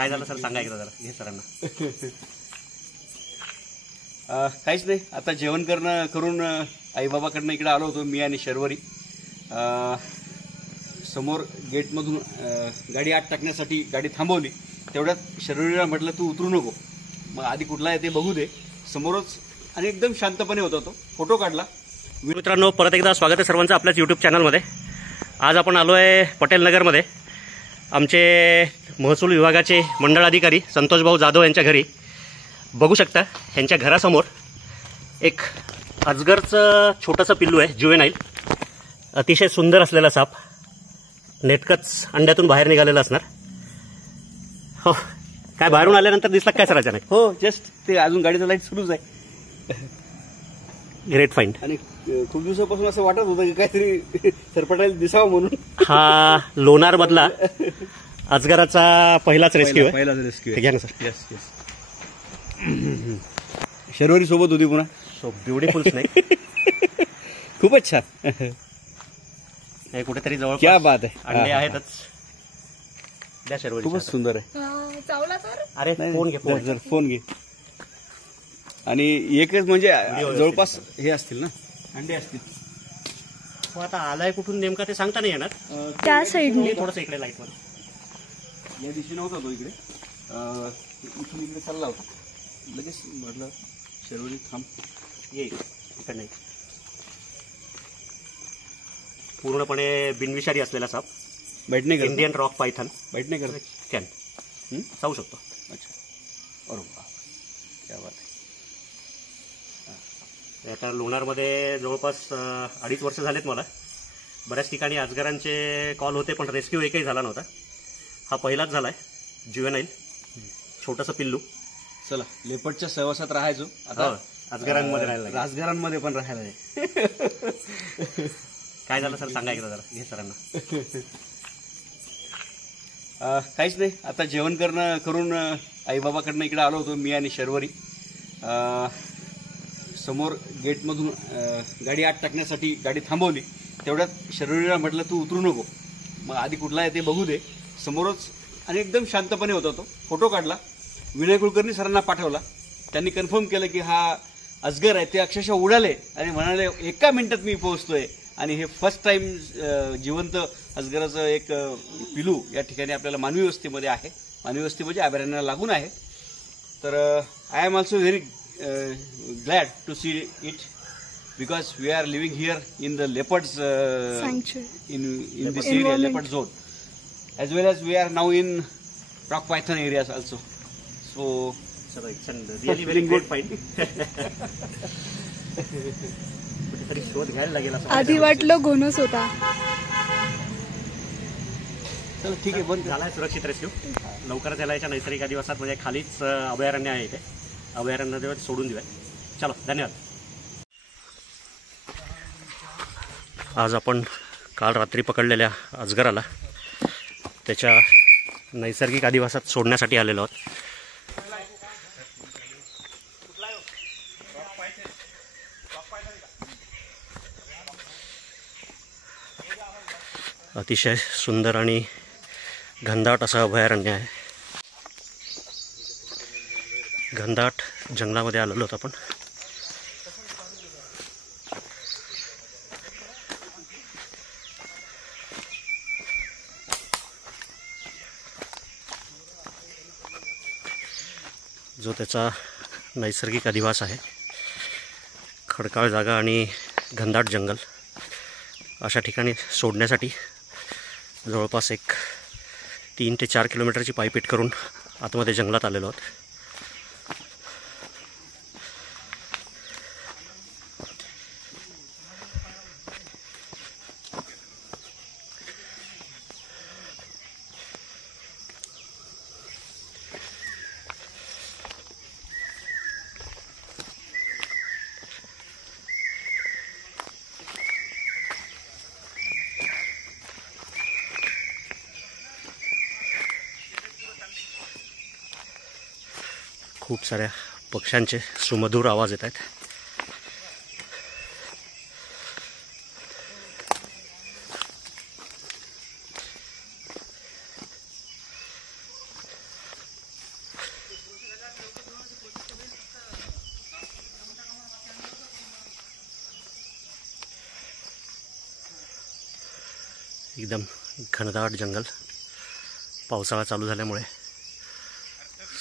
काय झालं सर सांगा एकदा जरा हे सरांना. काहीच नाही, आता जेवण करून आईबाबाकडनं इकडे आलो होतो मी आणि शर्वरी. समोर गेटमधून गाडी आत टाकण्यासाठी गाडी थांबवली. तेवढ्यात शर्वरीला म्हटलं तू उतरू नको, मग आधी कुठला आहे ते बघू दे. समोरच आणि एकदम शांतपणे होता तो. फोटो काढला. मित्रांनो, परत एकदा स्वागत आहे सर्वांचं आपल्याच यूट्यूब चॅनलमध्ये. आज आपण आलो आहे पटेल नगरमध्ये. आमचे महसूल विभागाचे मंडळ अधिकारी संतोषभाऊ जाधव यांच्या घरी. बघू शकता यांच्या घरासमोर एक अजगरचं छोटंसं पिल्लू आहे, जुवेनाईल. अतिशय सुंदर असलेला साप, नेटकच अंड्यातून बाहेर निघालेला असणार. हो, काय बाहेरून आल्यानंतर दिसला काय सराच्या नाही? हो, जस्ट ते अजून गाडीचा लाईट सुरूच आहे. Great find. आणि खूप दिवसापासून असं वाटत होतं की काहीतरी सरपटायला दिसावं म्हणून. हा लोणार मधला अजगराचा पहिलाच रेस्क्यू आहे. पहिलाच रेस्क्यू घ्या ना सर. Yes yes. शर्वरी सोबत होती पुन्हा. So beautiful snake. खूपच छान. हे कुठेतरी जवळ क्या बात आहे. अंडे आहेतच. द्या शर्वरी. खूपच सुंदर आहे. चावला तर अरे फोन घे, फोन. फोन घे. आणि एकच म्हणजे जवळपास हे असतील ना, अंडे असतील. हो, आता आलाय कुठून नेमका ते सांगता नाही येणार. त्या साईडने थोडस इकडे लाईट मध्ये. या दिशेने होता तो इकडे. इथून इकडे चालला होता. लगेच म्हटलं शर्वरी थांब, ये इकडे नाही. पूर्णपणे बिनविषारी असलेला साप. बैठ नाही करत. Indian rock Python. बैठ नाही करत. कॅन चावू शकतो. अच्छा, अरे वा, क्या बात आहे. आता लोणारमध्ये जवळपास 2.5 वर्ष झालेत मला. बऱ्याच ठिकाणी अजगरांचे कॉल होते पण रेस्क्यू एकही झाला नव्हता. हा पहिलाच झालाय. जुवेनाईल छोटंसं पिल्लू. चला, लेपर्डच्या सहवासात राहायचो, आता अजगरांमध्ये राहायला लागेल. राजघरांमध्ये पण राहायला आहे. काय झालं सर सांगा एकदा जरा हे सरांना. काहीच नाही, आता जेवण करून आईबाबाकडनं इकडे आलो होतो मी आणि शर्वरी. समोर गेटमधून गाडी आत टाकण्यासाठी गाडी थांबवली. तेवढ्यात शर्वरीला म्हटलं तू उतरू नको, मग आधी कुठला आहे ते बघू दे. समोरच आणि एकदम शांतपणे होता तो. फोटो काढला. विनय कुलकर्णी सरांना पाठवला. त्यांनी कन्फर्म केलं की हा अजगर आहे. ते अक्षरशः उडाले आणि म्हणाले 1 मिनिटात मी पोहोचतोय. आणि हे फर्स्ट टाइम जिवंत अजगराचं एक पिलू या ठिकाणी आपल्याला मानवी वस्तीमध्ये आहे. मानवी वस्ती म्हणजे अभयारण्याला लागून आहे. तर I am also very glad to see it because we are living here in the leopards in this area, leopard zone, as well as we are now in rock python areas also. So it's really very good find. कुठेतरी शोध घ्यायला लागेल असं आधी वाटलं घोणस होता. चला ठीक आहे, बंद झालाय सुरक्षित रेस्क्यू. लवकरच याला याच्या नैसर्गिक अधिवासात म्हणजे खालीच अभयारण्य आहे. इथे अभयारण्यात सोडून देऊया. चलो, धन्यवाद. आज आपण काल रात्री पकडलेल्या अजगराला त्याच्या नैसर्गिक अधिवासात सोडण्यासाठी आलेलो आहोत. अतिशय सुंदर आणि घनदाट असं अभयारण्य आहे. घनदाट जंगलामध्ये आलेलो आहोत आपण. जो त्याचा नैसर्गिक अधिवास आहे. खडकाळ जागा आणि घनदाट जंगल अशा ठिकाणी सोडण्यासाठी जवळपास 3 ते 4 किलोमीटरची पायपीट करून आतमध्ये जंगलात आलेलो आहोत. खूप साऱ्या पक्ष्यांचे सुमधुर आवाज येत आहेत. एकदम घनदाट जंगल. पावसाळा चालू झाल्यामुळे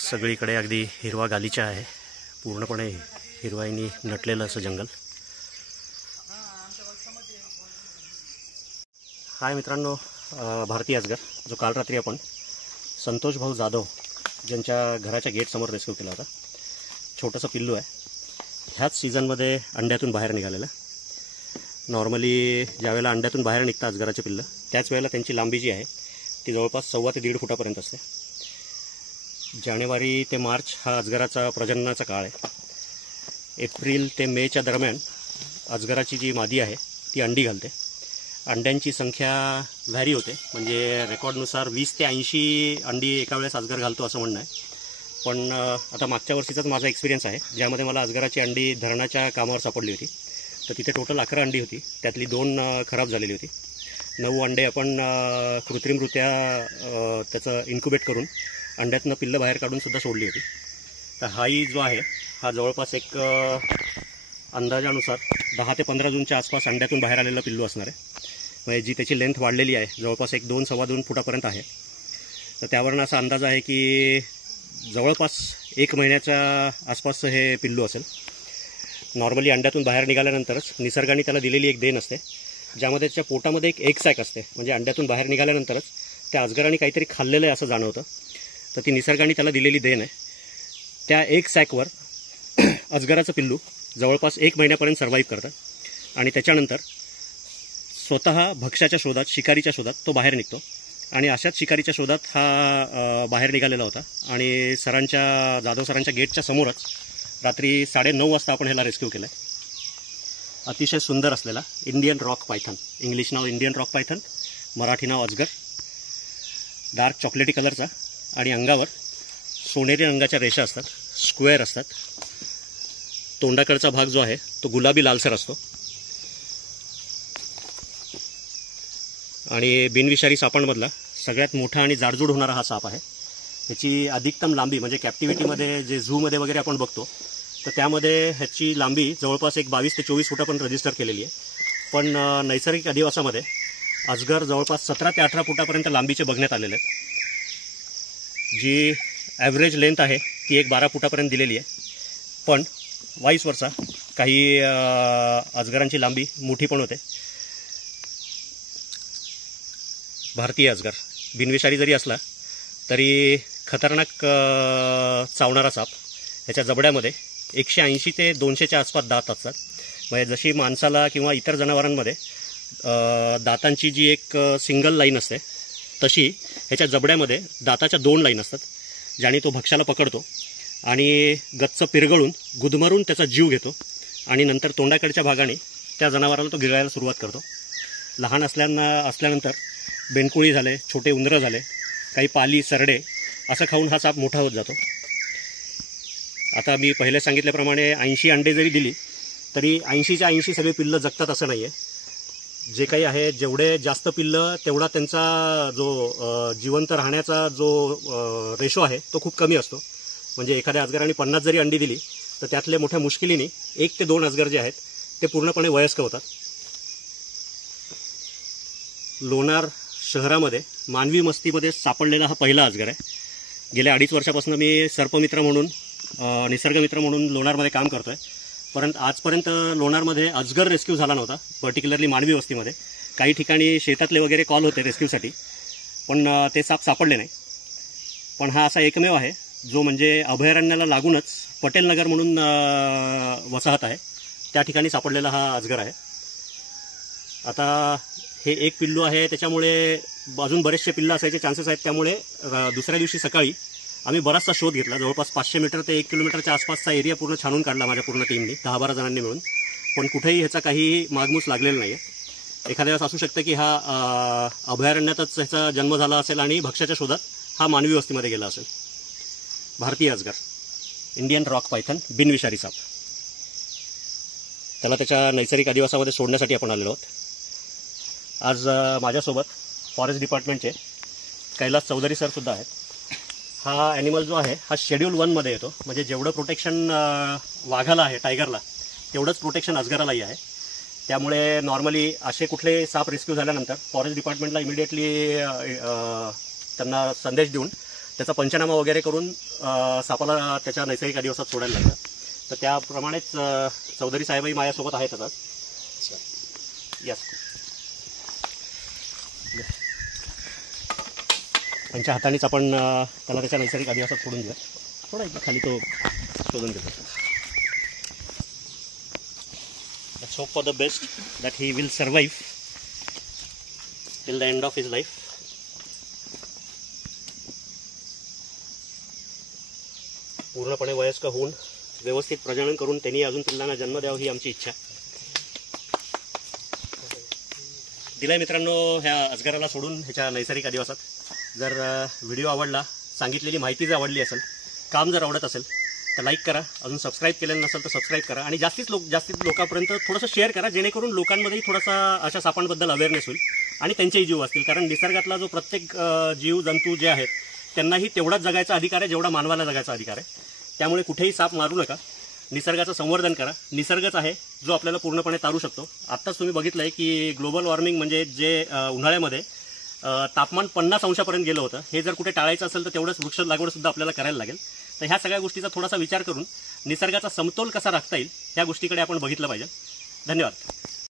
सगळीकडे अगदी हिरवा गालीचा आहे. पूर्णपणे हिरवाईनी नटलेलं असं जंगल. हाय मित्रांनो, भारतीय अजगर जो काल रात्री आपण संतोष भाऊ जाधव ज्यांच्या घराच्या गेटसमोर रेस्क्यू केला होता. छोटंसं पिल्लू आहे. ह्याच सीझनमध्ये अंड्यातून बाहेर निघालेलं. नॉर्मली ज्यावेळेला अंड्यातून बाहेर निघतं अजगराचे पिल्लं, त्याच वेळेला त्यांची लांबी जी आहे ती जवळपास 1.25 ते 1.5 फुटापर्यंत असते. जानेवारी ते मार्च हा अजगराचा प्रजननाचा काळ आहे. एप्रिल ते मेच्या दरम्यान अजगराची जी मादी आहे ती अंडी घालते. अंड्यांची संख्या व्हॅरी होते, म्हणजे रेकॉर्डनुसार 20 ते 80 अंडी एका वेळेस अजगर घालतो असं म्हणणं आहे. पण आता मागच्या वर्षीचाच माझा एक्सपिरियन्स आहे, ज्यामध्ये मला अजगराची अंडी धरणाच्या कामावर सापडली होती. तर तिथे टोटल 11 अंडी होती, त्यातली 2 खराब झालेली होती. 9 अंडे आपण कृत्रिमरित्या त्याचं इन्क्युबेट करून अंड्यातनं पिल्लं बाहेर काढून सुद्धा सोडली होती. तर हाही जो आहे हा जवळपास एक अंदाजानुसार 10 ते 15 जूनच्या आसपास अंड्यातून बाहेर आलेलं पिल्लू असणार आहे. म्हणजे जी त्याची लेंथ वाढलेली आहे जवळपास 2-2.25 फुटापर्यंत आहे. तर त्यावरून असा अंदाज आहे की जवळपास 1 महिन्याच्या आसपासचं हे पिल्लू असेल. नॉर्मली अंड्यातून बाहेर निघाल्यानंतरच निसर्गाने त्याला दिलेली एक देण असते, ज्यामध्ये त्याच्या पोटामध्ये एक एग सॅक असते. म्हणजे अंड्यातून बाहेर निघाल्यानंतरच त्या अजगराने काहीतरी खाल्लेलं आहे असं जाणवतं. तर ती निसर्गाने त्याला दिलेली देण आहे. त्या एग सॅकवर अजगराचं पिल्लू जवळपास 1 महिन्यापर्यंत सर्व्हाइव्ह करतं आणि त्याच्यानंतर स्वतः भक्ष्याच्या शोधात, शिकारीच्या शोधात तो बाहेर निघतो. आणि अशाच शिकारीच्या शोधात हा बाहेर निघालेला होता. आणि जाधव सरांच्या गेटच्या समोरच रात्री 9:30 वाजता आपण ह्याला रेस्क्यू केलं आहे. अतिशय सुंदर असलेला इंडियन रॉक पायथन, इंग्लिश नाव इंडियन रॉक पायथन, मराठी नाव अजगर. डार्क चॉकलेटी कलरचा आणि अंगावर सोनेरी रंगाच्या रेषा असतात, स्क्वेअर असतात. तोंडाकडचा भाग जो आहे तो गुलाबी लालसर असतो. आणि बिनविषारी सापांमधला सगळ्यात मोठा आणि जाडजूड होणारा हा साप आहे. ह्याची अधिकतम लांबी म्हणजे कॅप्टिव्हिटीमध्ये जे झूमध्ये वगैरे आपण बघतो तर त्यामध्ये ह्याची लांबी जवळपास 22 ते 24 फुटापर्यंत रजिस्टर केलेली आहे. पण नैसर्गिक अधिवासामध्ये अजगर जवळपास 17 ते 18 फुटापर्यंत लांबीचे बघण्यात आलेले आहेत. जी ॲव्हरेज लेंथ आहे ती 12 फुटापर्यंत दिलेली आहे. पण वाईस वर्षा काही अजगरांची लांबी मोठी पण होते. भारतीय अजगर बिनविषारी जरी असला तरी खतरनाक चावणारा साप. ह्याच्या जबड्यामध्ये 180 ते 200च्या आसपास दात असतात. म्हणजे जशी माणसाला किंवा इतर जनावरांमध्ये दातांची जी एक सिंगल लाईन असते, तशी ह्याच्या जबड्यामध्ये दाताच्या 2 लाईन असतात, ज्याने तो भक्ष्याला पकडतो आणि गच्च पिरगळून गुदमरून त्याचा जीव घेतो आणि नंतर तोंडाकडच्या भागाने त्या जनावराला तो गिळायला सुरुवात करतो. लहान असल्यानंतर बेंडकुळी झाले, छोटे उंदरं झाले, काही पाली, सरडे असं खाऊन हा साप मोठा होत जातो. आता मी पहिले सांगितल्याप्रमाणे 80 अंडे जरी दिली तरी 80च्या 80 सगळे पिल्लं जगतात असं नाही आहे. जे काही आहे, जेवढे जास्त पिल्लं तेवढा त्यांचा जो जिवंत राहण्याचा जो रेशो आहे तो खूप कमी असतो. म्हणजे एखाद्या अजगराने 50 जरी अंडी दिली तर त्यातले मोठ्या मुश्किलीने 1 ते 2 अजगर जे आहेत ते पूर्णपणे वयस्क होतात. लोणार शहरामध्ये मानवी मस्तीमध्ये सापडलेला हा पहिला अजगर आहे. गेल्या 2.5 वर्षापासून मी सर्पमित्र म्हणून, निसर्गमित्र म्हणून लोणारमध्ये काम करतो आहे. परंतु आजपर्यंत लोणारमध्ये अजगर रेस्क्यू झाला नव्हता, पर्टिक्युलरली मानवी वस्तीमध्ये. काही ठिकाणी शेतातले वगैरे कॉल होते रेस्क्यूसाठी, पण ते साप सापडले नाही. पण हा असा एकमेव आहे जो म्हणजे अभयारण्याला लागूनच पटेल नगर म्हणून वसाहत आहे, त्या ठिकाणी सापडलेला हा अजगर आहे. आता हे एक पिल्लू आहे, त्याच्यामुळे अजून बरेचसे पिल्लं असायचे चान्सेस आहेत. त्यामुळे दुसऱ्या दिवशी सकाळी आम्ही बराचसा शोध घेतला. जवळपास 500 मीटर ते 1 किलोमीटरच्या आसपासचा एरिया पूर्ण छानून काढला माझ्या पूर्ण टीमनी, 10-12 जणांनी मिळून. पण कुठेही ह्याचा काही मागमूस लागलेला नाही आहे. एखाद्या वेळेस असू शकतं की हा अभयारण्यातच ह्याचा जन्म झाला असेल आणि भक्ष्याच्या शोधात हा मानवी वस्तीमध्ये गेला असेल. भारतीय अजगर, इंडियन रॉक पायथन, बिनविषारी साप. त्याला त्याच्या नैसर्गिक अधिवासामध्ये सोडण्यासाठी आपण आलेलो आहोत. आज माझ्यासोबत फॉरेस्ट डिपार्टमेंटचे कैलास चौधरी सर सुद्धा आहेत. हा ॲनिमल जो आहे हा शेड्यूल 1मध्ये येतो. म्हणजे जेवढं प्रोटेक्शन वाघाला आहे, टायगरला, तेवढंच प्रोटेक्शन अजगरालाही आहे. त्यामुळे नॉर्मली असे कुठले साप रेस्क्यू झाल्यानंतर फॉरेस्ट डिपार्टमेंटला इमिडिएटली त्यांना संदेश देऊन त्याचा पंचनामा वगैरे करून सापाला त्याच्या नैसर्गिक अधिवासात सोडायला लागतं. तर त्याप्रमाणेच चौधरी साहेबही माझ्यासोबत आहेत आता. यस, त्यांच्या हातानेच आपण त्याला त्याच्या नैसर्गिक अधिवासात सोडून देऊया. थोडा एकदा खाली तो शोधून घेतो. Let's hope for the best that he will survive till the end of his life. पूर्णपणे वयस्क होऊन व्यवस्थित प्रजनन करून त्यांनी अजून पिल्लांना जन्म द्यावा ही आमची इच्छा. दिलाय मित्रांनो ह्या अजगराला सोडून ह्याच्या नैसर्गिक अधिवासात. जर व्हिडिओ आवडला, सांगितलेली माहिती जर आवडली असेल, काम जर आवडत असेल तर लाईक करा. अजून सबस्क्राईब केलेलं नसेल तर सबस्क्राईब करा आणि जास्तीत लोकांपर्यंत थोडंसं शेअर करा, जेणेकरून लोकांमध्येही थोडासा अशा सापांबद्दल अवेअरनेस होईल आणि त्यांचेही जीव असतील. कारण निसर्गातला जो प्रत्येक जीव जंतू जे आहेत त्यांनाही तेवढाच जगायचा अधिकार आहे जेवढा मानवाला जगायचा अधिकार आहे. त्यामुळे कुठेही साप मारू नका. निसर्गाचं संवर्धन करा. निसर्गच आहे जो आपल्याला पूर्णपणे तारू शकतो. आत्ताच तुम्ही बघितलं आहे की ग्लोबल वॉर्मिंग म्हणजे जे उन्हाळ्यामध्ये तापमान 50 अंशापर्यंत गेलं होतं, हे जर कुठे टाळायचं असेल तर तेवढंच वृक्ष लागवडसुद्धा आपल्याला करायला लागेल. तर ह्या सगळ्या गोष्टीचा थोडासा विचार करून निसर्गाचा समतोल कसा राखता येईल ह्या गोष्टीकडे आपण बघितलं पाहिजे. धन्यवाद.